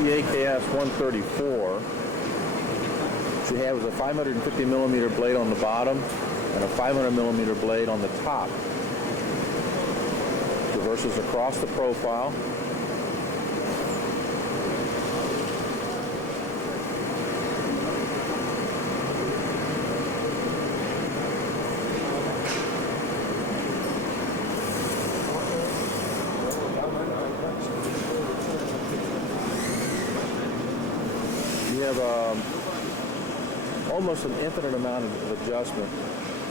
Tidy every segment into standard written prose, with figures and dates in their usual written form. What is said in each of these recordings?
The AKS 134, what you have is a 550 millimeter blade on the bottom and a 500 millimeter blade on the top. Traverses across the profile. You have almost an infinite amount of adjustment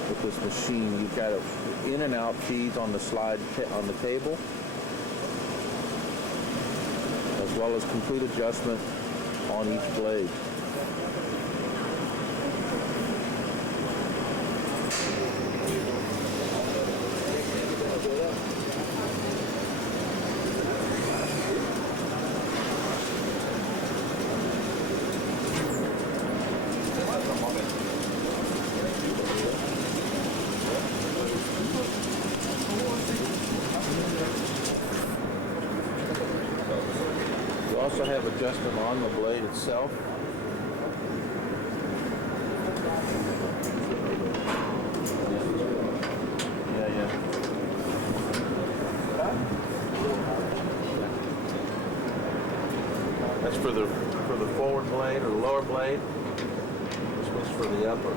with this machine. You've got in and out feeds on the slide on the table, as well as complete adjustment on each blade. You also have adjustment on the blade itself. Yeah. That's for the forward blade or lower blade. This one's for the upper.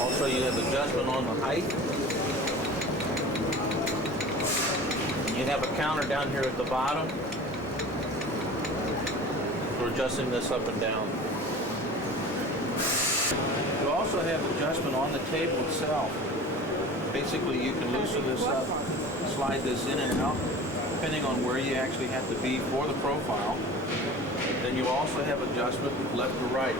Also, you have adjustment on the height. You have a counter down here at the bottom for adjusting this up and down. You also have adjustment on the table itself. Basically, you can loosen this up, slide this in and out, depending on where you actually have to be for the profile. Then you also have adjustment left to right.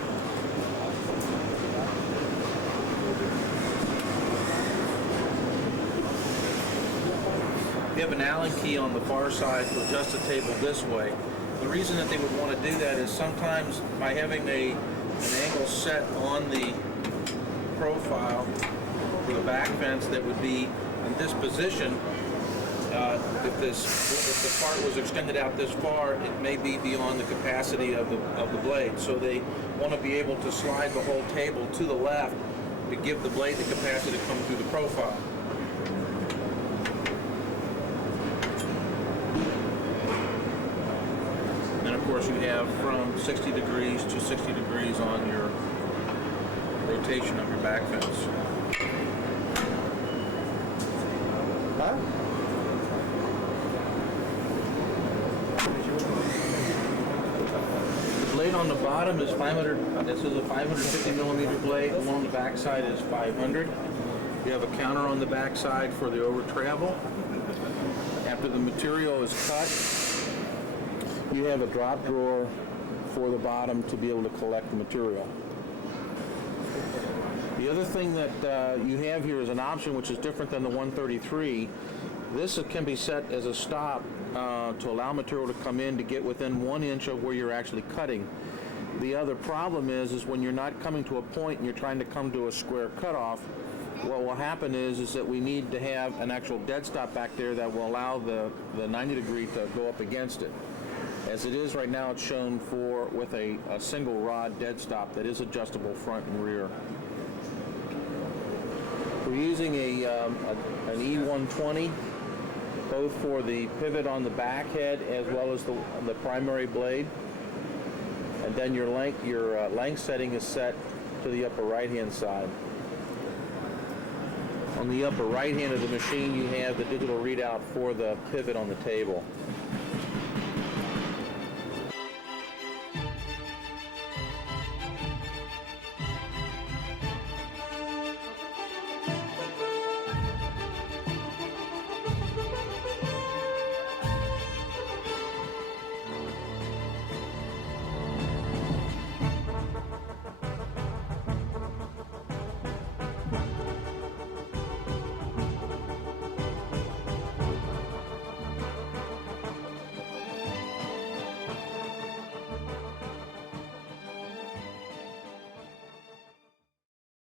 You have an Allen key on the far side to adjust the table this way. The reason that they would want to do that is sometimes by having an angle set on the profile for the back fence that would be in this position, if the part was extended out this far, it may be beyond the capacity of the blade. So they want to be able to slide the whole table to the left to give the blade the capacity to come through the profile. And of course you have from 60 degrees to 60 degrees on your rotation of your back fence. Huh? The blade on the bottom is 500, this is a 550 millimeter blade, the one on the back side is 500. You have a counter on the back side for the over travel. After the material is cut, you have a drop drawer for the bottom to be able to collect the material. The other thing that you have here is an option which is different than the 133. This can be set as a stop to allow material to come in to get within 1 inch of where you're actually cutting. The other problem is when you're not coming to a point and you're trying to come to a square cutoff, what will happen is that we need to have an actual dead stop back there that will allow the 90 degree to go up against it. As it is right now, it's shown with a single rod dead stop that is adjustable front and rear. We're using an E120, both for the pivot on the back head as well as the primary blade. And then your length setting is set to the upper right hand side. On the upper right hand of the machine, you have the digital readout for the pivot on the table.